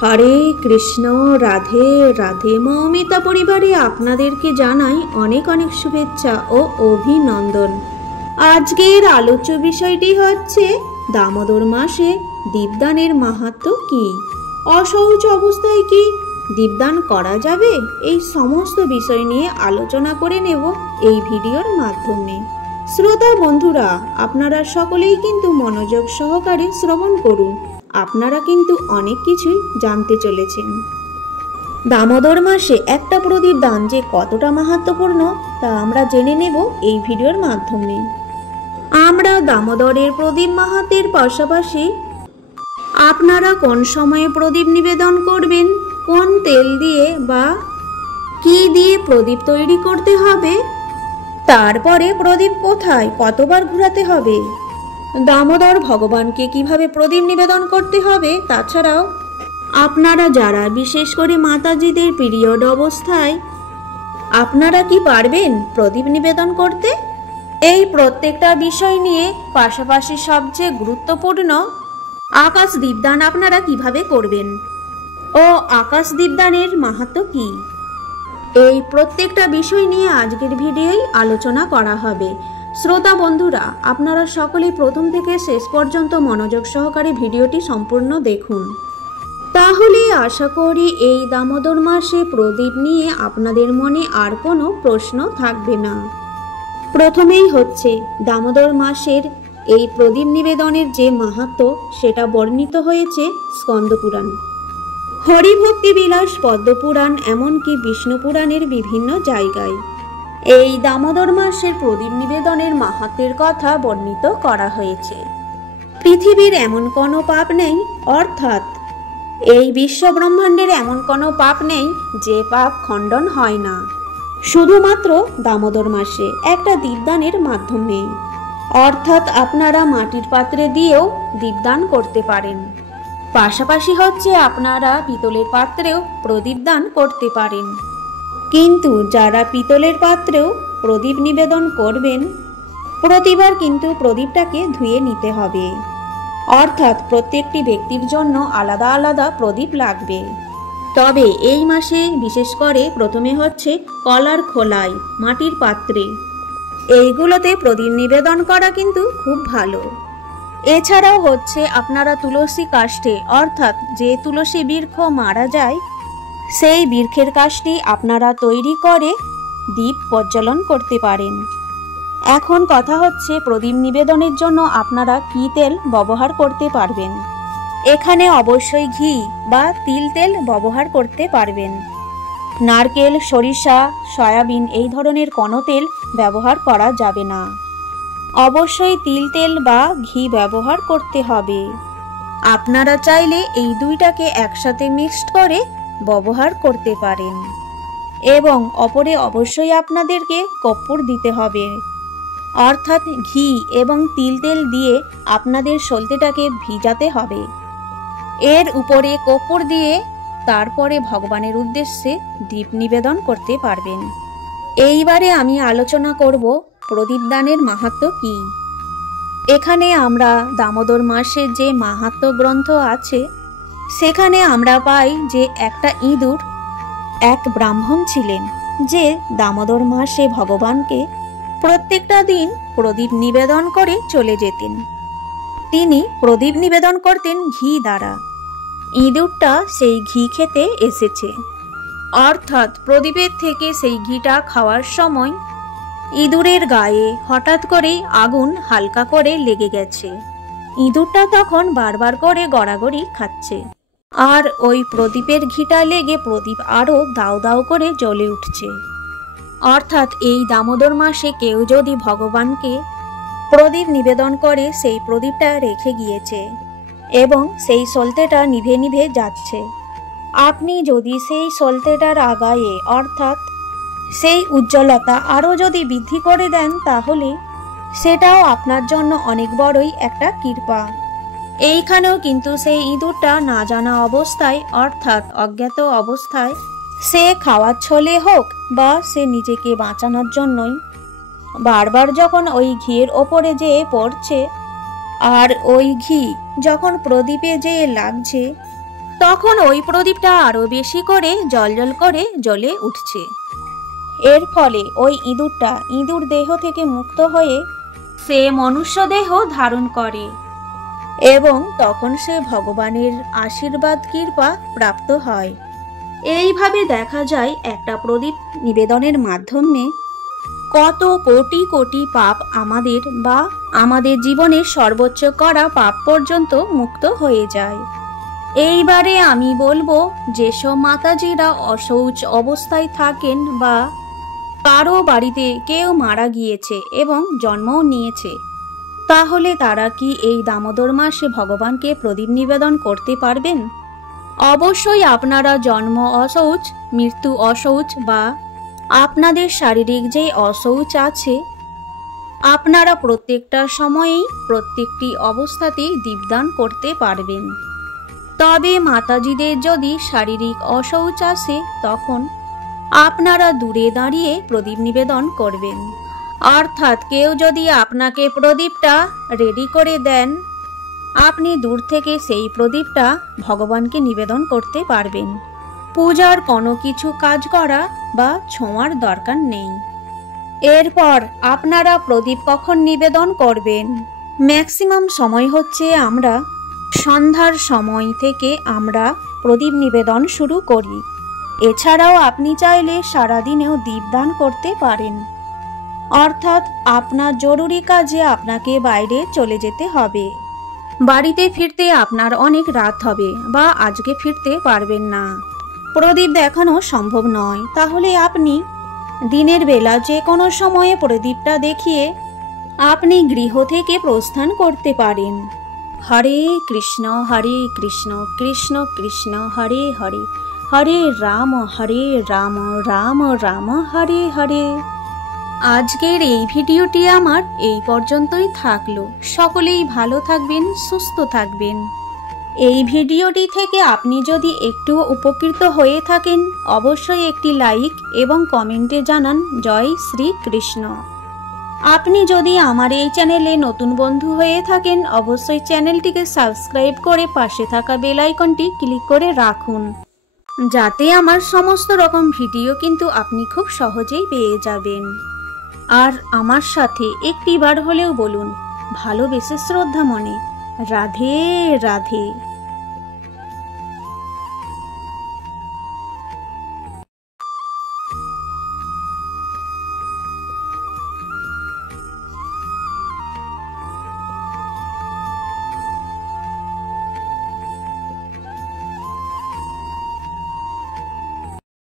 হরে কৃষ্ণ, রাধে রাধে। মৌমিতা পরিবারে আপনাদেরকে জানাই অনেক অনেক শুভেচ্ছা ও অভিনন্দন। আজকের আলোচ্য বিষয়টি হচ্ছে দামোদর মাসে দীপদানের মাহাত্ম্য কি, অসহজ অবস্থায় কি দীপদান করা যাবে, এই সমস্ত বিষয় নিয়ে আলোচনা করে নেব এই ভিডিওর মাধ্যমে। শ্রোতা বন্ধুরা, আপনারা সকলেই কিন্তু মনোযোগ সহকারে শ্রবণ করুন, আপনারা কিন্তু অনেক কিছুই জানতে চলেছেন। দামোদর মাসে একটা প্রদীপ দান যে কতটা মাহাত্ম্যপূর্ণ তা আমরা জেনে নেব এই ভিডিওর মাধ্যমে। আমরা দামোদরের প্রদীপ মাহাত্ম্যের পাশাপাশি আপনারা কোন সময়ে প্রদীপ নিবেদন করবেন, কোন তেল দিয়ে বা কি দিয়ে প্রদীপ তৈরি করতে হবে, তারপরে প্রদীপ কোথায় কতবার ঘোরাতে হবে, দামোদর ভগবানকে কিভাবে প্রদীপ নিবেদন করতে হবে, তাছাড়াও আপনারা যারা বিশেষ করে মাতাজিদের পিরিয়ড অবস্থায় আপনারা কি পারবেন প্রদীপ নিবেদন করতে, এই প্রত্যেকটা বিষয় নিয়ে পাশাপাশি সবচেয়ে গুরুত্বপূর্ণ আকাশ দীপদান আপনারা কিভাবে করবেন ও আকাশ দীপদানের মাহাত্ম্য কি, এই প্রত্যেকটা বিষয় নিয়ে আজকের ভিডিওয় আলোচনা করা হবে। শ্রোতা বন্ধুরা, আপনারা সকলেই প্রথম থেকে শেষ পর্যন্ত মনোযোগ সহকারে ভিডিওটি সম্পূর্ণ দেখুন, তাহলে আশা করি এই দামোদর মাসে প্রদীপ নিয়ে আপনাদের মনে আর কোনো প্রশ্ন থাকবে না। প্রথমেই হচ্ছে দামোদর মাসের এই প্রদীপ নিবেদনের যে মাহাত্ম্য সেটা বর্ণিত হয়েছে স্কন্দপুরাণ, হরিভক্তি বিলাস পদ্মপুরাণ, এমনকি বিষ্ণু পুরাণের বিভিন্ন জায়গায় এই দামোদর মাসের প্রদীপ নিবেদনের মাহাত্ম্যের কথা বর্ণিত করা হয়েছে। পৃথিবীর এমন কোনো পাপ নেই, অর্থাৎ এই বিশ্ব ব্রহ্মাণ্ডের এমন কোনো পাপ নেই যে পাপ খণ্ডন হয় না শুধুমাত্র দামোদর মাসে একটা দীপদানের মাধ্যমে। অর্থাৎ আপনারা মাটির পাত্রে দিয়েও দীপদান করতে পারেন, পাশাপাশি হচ্ছে আপনারা পিতলের পাত্রেও প্রদীপ দান করতে পারেন। কিন্তু যারা পিতলের পাত্রেও প্রদীপ নিবেদন করবেন, প্রতিবার কিন্তু প্রদীপটাকে ধুয়ে নিতে হবে, অর্থাৎ প্রত্যেকটি ব্যক্তির জন্য আলাদা আলাদা প্রদীপ লাগবে। তবে এই মাসে বিশেষ করে প্রথমে হচ্ছে কলার খোলায় মাটির পাত্রে, এইগুলোতে প্রদীপ নিবেদন করা কিন্তু খুব ভালো। এছাড়াও হচ্ছে আপনারা তুলসী কাষ্ঠে, অর্থাৎ যে তুলসী বৃক্ষ মারা যায় সেই বৃক্ষের কাষ্ঠটি আপনারা তৈরি করে দীপ প্রজ্বলন করতে পারেন। এখন কথা হচ্ছে প্রদীপ নিবেদনের জন্য আপনারা কি তেল ব্যবহার করতে পারবেন। এখানে অবশ্যই ঘি বা তিল তেল ব্যবহার করতে পারবেন। নারকেল, সরিষা, সয়াবিন এই ধরনের কোনো তেল ব্যবহার করা যাবে না, অবশ্যই তিল তেল বা ঘি ব্যবহার করতে হবে। আপনারা চাইলে এই দুইটাকে একসাথে মিক্সড করে ব্যবহার করতে পারেন। এবং অপরে অবশ্যই আপনাদেরকে কর্পূর দিতে হবে, অর্থাৎ ঘি এবং তিল তেল দিয়ে আপনাদের সলতেটাকে ভিজাতে হবে, এর উপরে কর্পূর দিয়ে তারপরে ভগবানের উদ্দেশ্যে দীপ নিবেদন করতে পারবেন। এইবারে আমি আলোচনা করব প্রদীপ দানের মাহাত্ম্য কি। এখানে আমরা দামোদর মাসে যে মাহাত্ম্য গ্রন্থ আছে সেখানে আমরা পাই যে একটা ইঁদুর এক ব্রাহ্মণ ছিলেন, যে দামোদর মাসে ভগবানকে প্রত্যেকটা দিন প্রদীপ নিবেদন করে চলে যেতেন। তিনি প্রদীপ নিবেদন করতেন ঘি দ্বারা। ইঁদুরটা সেই ঘি খেতে এসেছে, অর্থাৎ প্রদীপের থেকে সেই ঘিটা খাওয়ার সময় ইঁদুরের গায়ে হঠাৎ করেই আগুন হালকা করে লেগে গেছে। ইঁদুরটা তখন বারবার করে গড়াগড়ি খাচ্ছে, আর ওই প্রদীপের ঘিটা লেগে প্রদীপ আরও দাউ দাউ করে জ্বলে উঠছে। অর্থাৎ এই দামোদর মাসে কেউ যদি ভগবানকে প্রদীপ নিবেদন করে সেই প্রদীপটা রেখে গিয়েছে এবং সেই সলতেটা নিভে নিভে যাচ্ছে, আপনি যদি সেই সলতেটার আগায়ে অর্থাৎ সেই উজ্জ্বলতা আরও যদি বৃদ্ধি করে দেন, তাহলে সেটাও আপনার জন্য অনেক বড়ই একটা কৃপা। এইখানেও কিন্তু সেই ইঁদুরটা না জানা অবস্থায়, অর্থাৎ অজ্ঞাত অবস্থায়, সে খাওয়ার ছলে হোক বা সে নিজেকে বাঁচানোর জন্যই বারবার যখন ওই ঘিয়ের ওপরে যেয়ে পড়ছে আর ওই ঘি যখন প্রদীপে যেয়ে লাগছে, তখন ওই প্রদীপটা আরো বেশি করে জ্বলজ্বল করে জ্বলে উঠছে। এর ফলে ওই ইঁদুরটা ইঁদুর দেহ থেকে মুক্ত হয়ে সে মনুষ্য দেহ ধারণ করে এবং তখন সে ভগবানের আশীর্বাদ কৃপা প্রাপ্ত হয়। এইভাবে দেখা যায় একটা প্রদীপ নিবেদনের মাধ্যমে কত কোটি কোটি পাপ আমাদের বা আমাদের জীবনের সর্বোচ্চ করা পাপ পর্যন্ত মুক্ত হয়ে যায়। এইবারে আমি বলবো, যেসব মাতাজিরা অশৌচ অবস্থায় থাকেন বা কারো বাড়িতে কেউ মারা গিয়েছে এবং জন্মও নিয়েছে, তাহলে তারা কি এই দামোদর মাসে ভগবানকে প্রদীপ নিবেদন করতে পারবেন? অবশ্যই আপনারা জন্ম অশৌচ, মৃত্যু অশৌচ বা আপনাদের শারীরিক যে অশৌচ আছে, আপনারা প্রত্যেকটা সময়েই প্রত্যেকটি অবস্থাতেই দীপদান করতে পারবেন। তবে মাতাজিদের যদি শারীরিক অশৌচ আসে, তখন আপনারা দূরে দাঁড়িয়ে প্রদীপ নিবেদন করবেন। অর্থাৎ কেউ যদি আপনাকে প্রদীপটা রেডি করে দেন, আপনি দূর থেকে সেই প্রদীপটা ভগবানকে নিবেদন করতে পারবেন। পূজার কোনো কিছু কাজ করা বা ছোঁয়ার দরকার নেই। এরপর আপনারা প্রদীপ কখন নিবেদন করবেন? ম্যাক্সিমাম সময় হচ্ছে আমরা সন্ধ্যার সময় থেকে আমরা প্রদীপ নিবেদন শুরু করি। এছাড়াও আপনি চাইলে সারাদিনেও দীপদান করতে পারেন। অর্থাৎ আপনার জরুরি কাজে আপনাকে বাইরে চলে যেতে হবে, বাড়িতে ফিরতে আপনার অনেক রাত হবে বা আজকে ফিরতে পারবেন না, প্রদীপ দেখানো সম্ভব নয়, তাহলে আপনি দিনের বেলা যে কোনো সময়ে প্রদীপটা দেখিয়ে আপনি গৃহ থেকে প্রস্থান করতে পারেন। হরে কৃষ্ণ কৃষ্ণ কৃষ্ণ হরে হরে, হরে রাম রাম রাম হরে হরে। আজকের এই ভিডিওটি আমার এই পর্যন্তই থাকলো। সকলেই ভালো থাকবেন, সুস্থ থাকবেন। এই ভিডিওটি থেকে আপনি যদি একটু উপকৃত হয়ে থাকেন, অবশ্যই একটি লাইক এবং কমেন্টে জানান জয় শ্রী কৃষ্ণ। আপনি যদি আমার এই চ্যানেলে নতুন বন্ধু হয়ে থাকেন, অবশ্যই চ্যানেলটিকে সাবস্ক্রাইব করে পাশে থাকা বেল আইকনটি ক্লিক করে রাখুন, যাতে আমার সমস্ত রকম ভিডিও কিন্তু আপনি খুব সহজেই পেয়ে যাবেন। আর আমার সাথে একটিবার হলেও বলুন ভালোবেসে শ্রদ্ধা মনে, রাধে রাধে।